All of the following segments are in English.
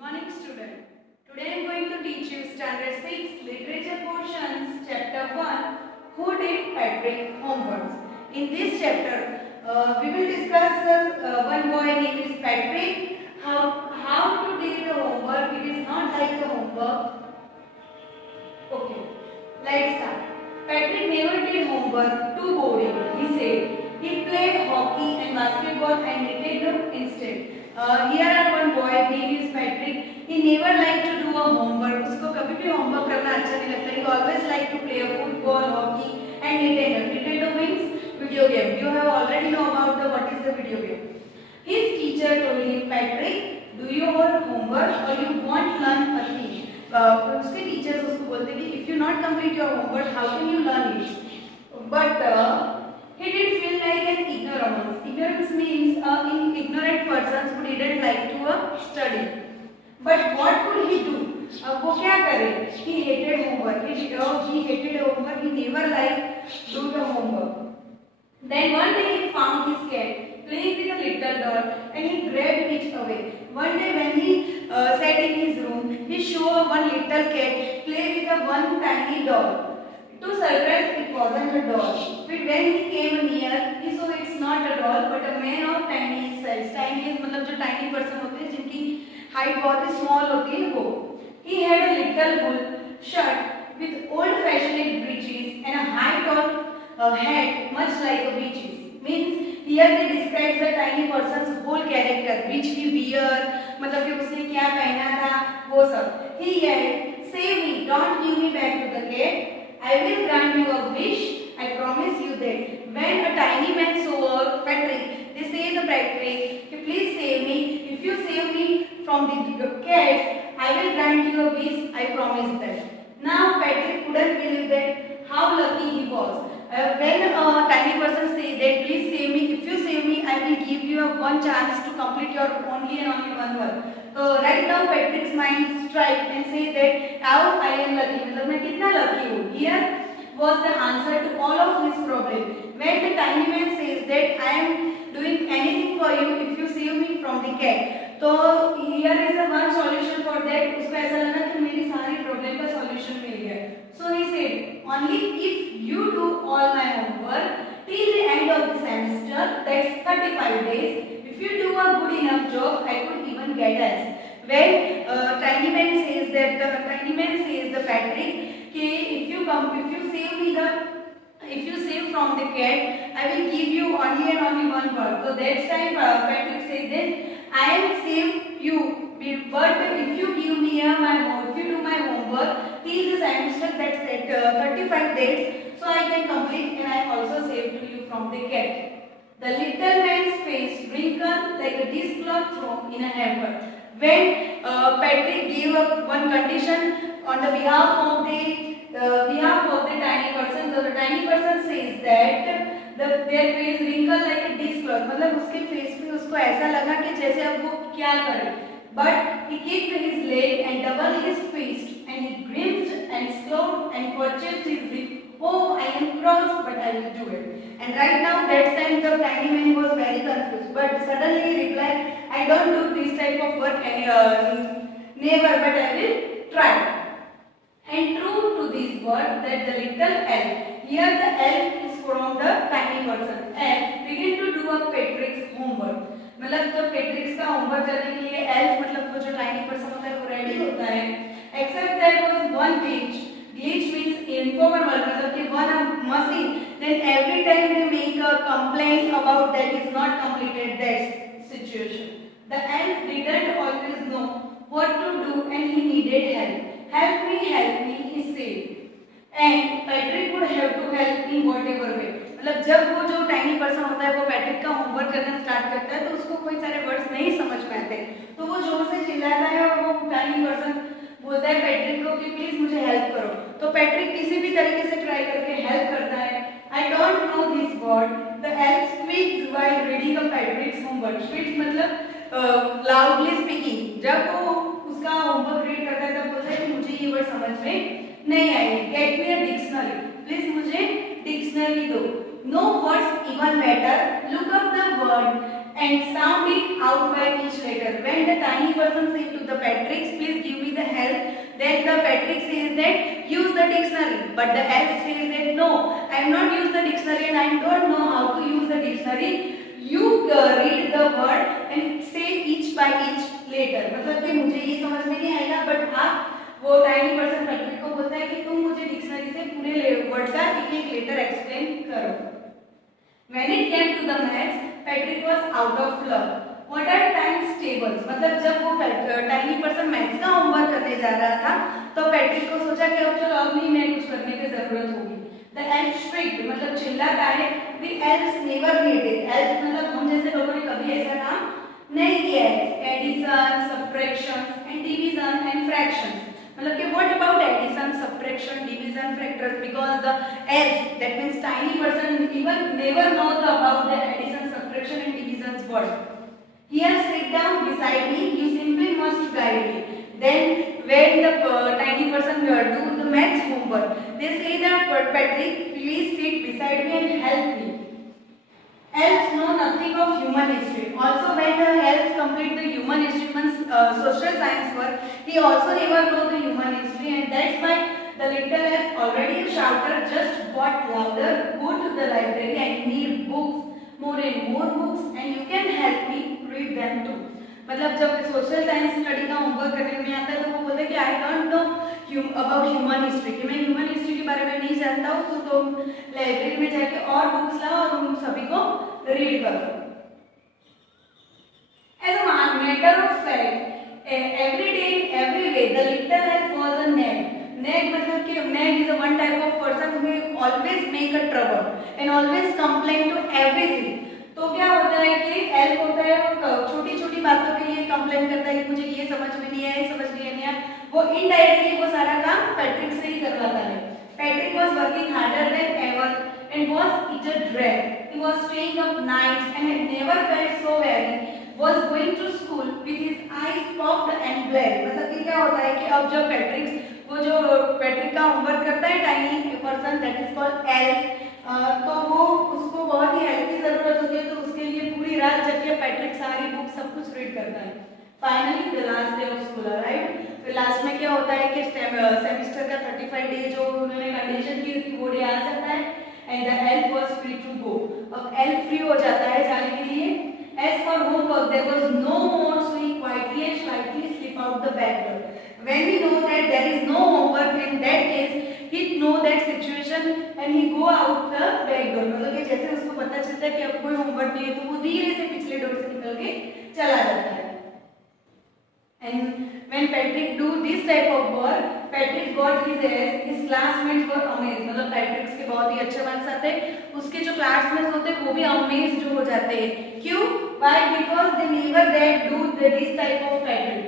morning, student. Today I am going to teach you Standard 6 Literature Portions, Chapter 1, Who Did Patrick Homework? In this chapter, we will discuss one boy named is Patrick, how to do the homework. It is not like the homework. Okay, let's start. Patrick never did homework, too boring, he said. He played hockey and basketball and Nintendo instead. Here are one boy, name is Patrick. He never liked to do a homework. उसको कभी भी homework करना अच्छा नहीं लगता. He always liked to play a football, hockey and Nintendo. Nintendo means video game. You have already know about what is the video game. His teacher told him, Patrick, do your homework or you won't learn a thing. उसके teachers उसको बोलते कि if you not complete your homework, how can you learn it? But he didn't feel like an ignoramus. Ignorance means an ignorant person who didn't like to study. But what could he do? अब वो क्या करे? He hated homework. He hated homework. He never liked do the homework. Then one day he found his cat playing with a little doll and he grabbed it away. One day when he sat in his room, he saw one little cat play with a one tiny doll. To surprise, it wasn't a doll. But when he came near, he saw it's not a doll but a man of tiny size. Tiny मतलब जो tiny person होते हैं जिनकी height बहुत ही small होती है वो. He had a little wool shirt with old-fashioned breeches and a high tall hat much like a witch's. Means here they describe the tiny person's whole character, which he wear, मतलब कि उसने क्या पहना था वो सब. He yelled, "Save me! Don't give me back to the cat. I will grant you a wish. I promise you that." When a tiny man saw Patrick, they say to Patrick, "Please save me. If you save me from the cat, I will grant you a wish. I promise that." Now Patrick couldn't believe that how lucky he was. When a tiny person say that, "Please save me. If you save me, I will give you one chance to complete your only and only one work." Right now Patrick's mind strike and say that how I am lucky. मतलब मैं कितना lucky हूँ. Here was the answer to all of his problem. When the tiny man says that I am doing anything for you if you save me from the cat. तो here is a one solution for that. उसको ऐसा लगा कि मेरी सारी problem का solution मिल गया. So he said, only if you do all my homework till the end of the semester, that's 35 days. If you do a good enough job, I could even get S. When tiny man says that, the Patrick, कि if you save from the cat, I will give you only and only one word. So that time Patrick said that I am save you, but if you give me if you do my homework till the semester, that's at 35 days, so I can complete and I also save to you from the cat. The little man's face wrinkled like a dishcloth thrown in a hamper. When Patrick gave up one condition on the behalf of the tiny person, so the tiny person says that their face wrinkled like a dishcloth. मतलब उसके face पे उसको ऐसा लगा कि जैसे अब वो क्या करे. But he kicked his leg and doubled his fist, and he grimaced and scowled and purchased his lip. Oh, I am cross, but I will do it. And right now, that time the tiny man was very confused. But suddenly he replied, I don't do this type of work never, but I will try. And true to this word, that the little elf. Here the elf is from the tiny person. Elf begin to do a Patrick's homework. मतलब तो Patrick's का homework करने के लिए elf मतलब वो जो tiny person होता है वो रेडी होता है. Except that was one glitch means informal मतलब कि one machine. Then every time they make a complaint about that is not completed that situation. The elf didn't always know what to do and he needed help. Help me, he said. And Patrick would have to help in whatever way. मतलब जब वो जो tiny person होता है वो Patrick का homework करना start करता है तो उसको कोई सारे वर्ड्स नहीं समझ में आते तो वो जोर से चिल्लाता है और वो टाइनी पर्सन बोलता है पैट्रिक को कि प्लीज मुझे हेल्प करो. तो पैट्रिक किसी भी तरीके से ट्राई करके हेल्प करता है. I don't know this word. The elf speaks while reading a पैट्रिक्स homework. Speaks मतलब लाउडली स्पीकिंग. जब वो उसका होमवर्क रीड करता है तब बोलता है कि मुझे ये वर्ड समझ में नहीं आएंगे. Get me a dictionary. Please मुझे डिक्शनरी दो. No words even better. Look up the word and sound it out by each letter. When the tiny person said to the Patrick, please give me the help, then the Patrick says that use the dictionary, but the elf says that no, I am not use the dictionary and I don't know how to use the dictionary. You read the word and say each by each letter. मतलब कि मुझे ये समझ में नहीं आएगा, but आप वो टाइनी पर्सन पैट्रिक को बोलता है कि तुम मुझे डिक्शनरी से पूरे वर्ड का एक एक लेटर एक्सप्लेन करो. When it came to the maths, Patrick was out of luck. What are times tables? मतलब जब वो टाइनी पर्सन मैथ्स का होमवर्क करने जा रहा था तो पैट्रिक को सोचा कि अब चलो अब नहीं मैं कुछ करने की जरूरत होगी. The elf shrieked, मतलब चिल्लाता है. The elves never made it. Elves मतलब हम जैसे लोगों ने कभी ऐसा काम नहीं किया है. Addition, subtraction, and division and fractions. मतलब कि what about addition, subtraction, division, fractors? Because the elf, that means tiny person, even never knows about the addition, subtraction, and divisions word. Here, sit down beside me. You simply must guide me. Then, when the tiny person do the maths homework, they say that Patrick, please sit beside me and help me. Elves know nothing of human history. Also, when the elves complete the human history, social science work, he also never know the human history, and that's why the little elf, already a shouter, just got louder. Go to the library. I need books, more and more books, and you can help me read them too. मतलब जब social science study का homework करने में आता है तो वो बोलते हैं कि I don't know about human history, कि मैं ह्यूमन हिस्ट्री के बारे में नहीं जानता हूँ, तो तुम लाइब्रेरी में जाके और बुक्स लाओ और उन सभी को रीड करो. As a matter of fact, every day, every way, the little elf was a nag. Nag मतलब कि nag is a one type of person who always make a trouble and always complain to everything. तो क्या होता है कि elf होता है वो छोटी छोटी बातों के लिए कंप्लेन करता है कि मुझे ये समझ में नहीं आया, समझ नहीं आया. वो इनडायरेक्टली वो सारा काम पैट्रिक से ही करवाता है. Patrick was working harder than ever and was eat a drag. He was staying up nights and had never felt so weary. Was going to school with his eyes popped and black. मतलब कि क्या होता है कि अब जब Patrick का homework करता है tiny person, that is called elf, तो वो उसको बहुत ही हेल्प की जरूरत होती है, तो उसके लिए पूरी रात जग के पैट्रिक सारी बुक सब कुछ रीड करता है. Finally the last day of school arrived. फिर लास्ट में क्या होता है कि सेमेस्टर का 35 डे जो उन्होंने कंडीशन की थी वो डे आ जाता है and the elf was free to go. अब एल्फ फ्री हो जाता है जाने के लिए. As for homework, there was no more, so he quietly and slightly slipped out the back door. When we know that there is no homework, in that case, he know that situation and he go out the back door. मतलब कि जैसे उसको पता चलता है कि अब कोई होमवर्क नहीं है तो वो धीरे से पिछले डोर से निकल के चला जाता है. And when Patrick do this type of work, Patrick got his A's. His classmates were amazed. मतलब Patrick के बहुत ही अच्छे मार्क्स आते हैं, उसके जो क्लासमेट्स होते हैं वो भी amazed हो जाते हैं. क्यों? Why? Because they never dare do this type of Patrick.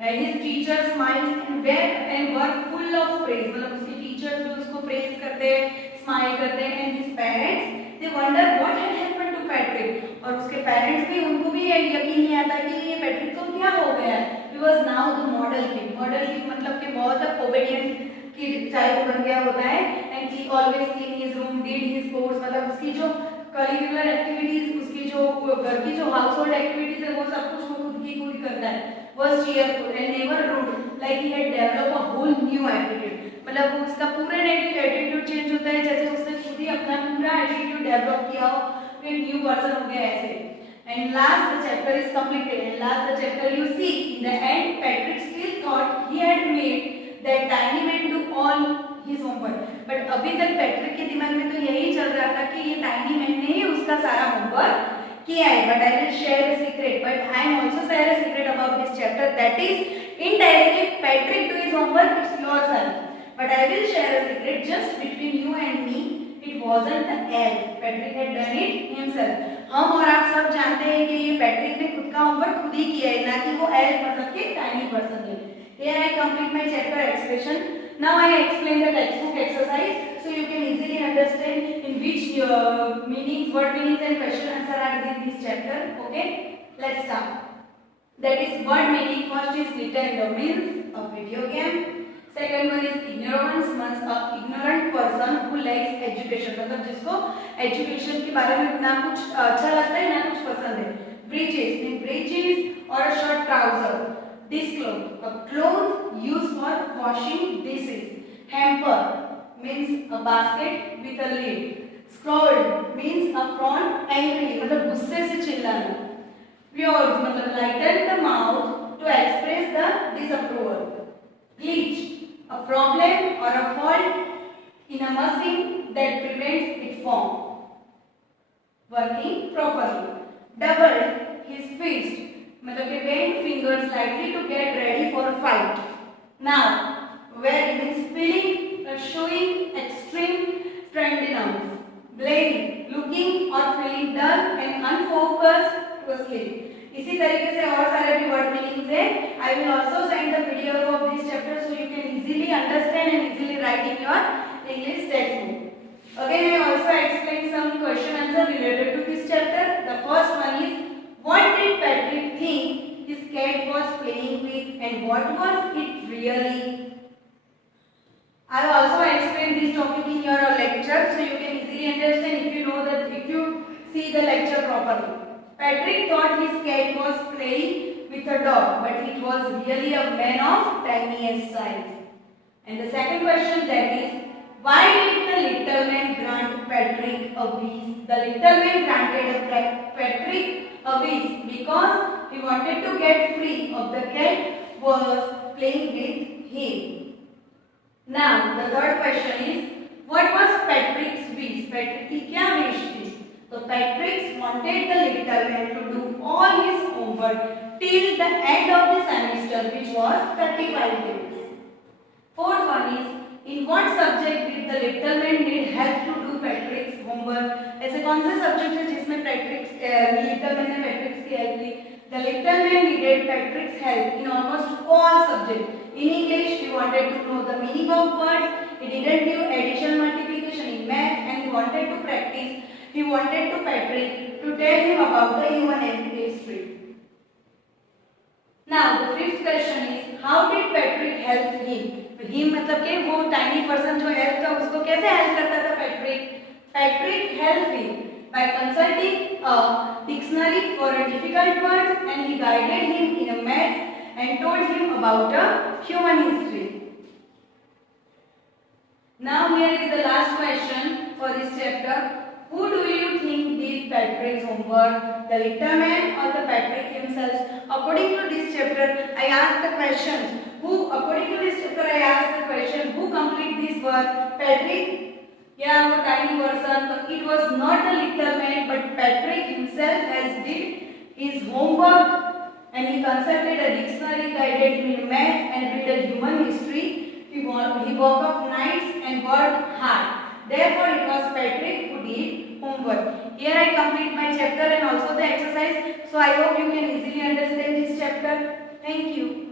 And his teachers smiled and were full of praise. मतलब उसके टीचर्स भी उसको प्रेज करते हैं, स्माइल करते हैं. And his parents, they wonder what had happened to Patrick. और उसके पेरेंट्स भी, उनको भी यकीन नहीं आता कि ये पैट्रिक को क्या हो गया है. He was now the model kid. Model kid मतलब कि बहुत obedient kid चाइल्ड बन गया होता है. And he always clean his room, did his course. मतलब उसकी जो करिकुलर एक्टिविटीज, उसकी जो घर की जो हाउस होल्ड एक्टिविटीज है वो सब कुछ वो खुद की पूरी करता है. Was cheerful and never rude, like he had developed a whole new attitude. मतलब उसका पूरा एटीट्यूड चेंज होता है जैसे उसने खुद ही अपना पूरा एटीट्यूड डेवलप किया हो, फिर न्यू पर्सन हो गया ऐसे. And last the chapter is completed. And last the chapter you see in the end Patrick still thought he had made that tiny man do all his homework. But अभी तक Patrick के दिमाग में तो यही चल रहा था कि ये टाइनी मैन ने ही उसका सारा होमवर्क किया है. But I will share a secret. But I am also share a secret about this chapter. That is indirectly Patrick do his homework. It's yourself. But I will share a secret just between you and me. It wasn't the elf. Patrick had done it himself. हम और आप सब जानते हैं कि ये Patrick ने खुद का होमवर्क खुद ही किया है, ना कि वो एल्फ मतलब कि टाइनी पर्सन ने. Here I complete my chapter expression. Now I explain the textbook exercise so you can easily understand in which meanings, word meanings and question answer are in this chapter. Okay, let's start. That is word meaning. First is Nintendo, means a video game. Second one is ignorance, means a ignorant person who lacks education. मतलब जिसको education के बारे में ना कुछ अच्छा लगता है ना कुछ पसंद है. Breeches means breeches or a short trouser. Dishcloth, a cloth used for washing dishes. Hamper means a basket with a lid. Scold means a front angry, मतलब गुस्से से चिल्लाना. Furious मतलब lighten the mouth to express the disapproval. Glitch, a problem or a fault in a machine that prevents it from working properly. Doubled his fist, मतलब कि bent fingers slightly to get ready for a fight. Now, where means feeling or showing extreme tenderness. Blame, looking or feeling dull and unfocused to sleep. इसी तरीके से और सारे भी word meanings है. I will also send the PDF of this chapter so you can easily understand and easily write in your English textbook. Again, I also explain some question answer related to this chapter. The first one is, what did Patrick think his cat was playing with and what was it really? I will also explain this topic in your lecture so you can easily understand if you see the lecture properly. Patrick thought his cat was playing with a dog, but it was really a man of tiniest size. And the second question that is, why did the little man grant Patrick a wish? The little man granted Patrick a wish because he wanted to get free of the cat was playing with him. Now the third question is, what was Patrick's wish? Patrick की क्या wish थी? So Patrick wanted the little man to do all his homework till the end of the semester, which was 35 days. Fourth one is, in what subject did the little man need help to do Patrick's homework? ऐसे कौन से subject है जिसमें little man ने Patrick's की help की? The little man needed Patrick's help in almost all subjects. In English, he wanted to know the meaning of words. He didn't do addition, multiplication in math, and he wanted to practice. He wanted to Patrick to tell him about the human history. Now the fifth question is, how did Patrick help him? Him मतलब कि वो tiny person जो help था उसको कैसे help करता था Patrick? Patrick helped him by consulting a dictionary for a difficult words, and he guided him in a math and told him about a human history. Now here is the last question for this chapter. Who do you think did Patrick's homework? The little man or the Patrick himself? According to this chapter, I asked the question. According to this chapter, I asked the question. Who complete this work? Patrick? Yeah, a tiny person. But it was not the little man, but Patrick himself has did his homework, and he consulted a dictionary, guided him in math, and read a human history. He woke up nights and worked hard. Therefore, it was Patrick who did homework. Here I complete my chapter and also the exercise. So I hope you can easily understand this chapter. Thank you.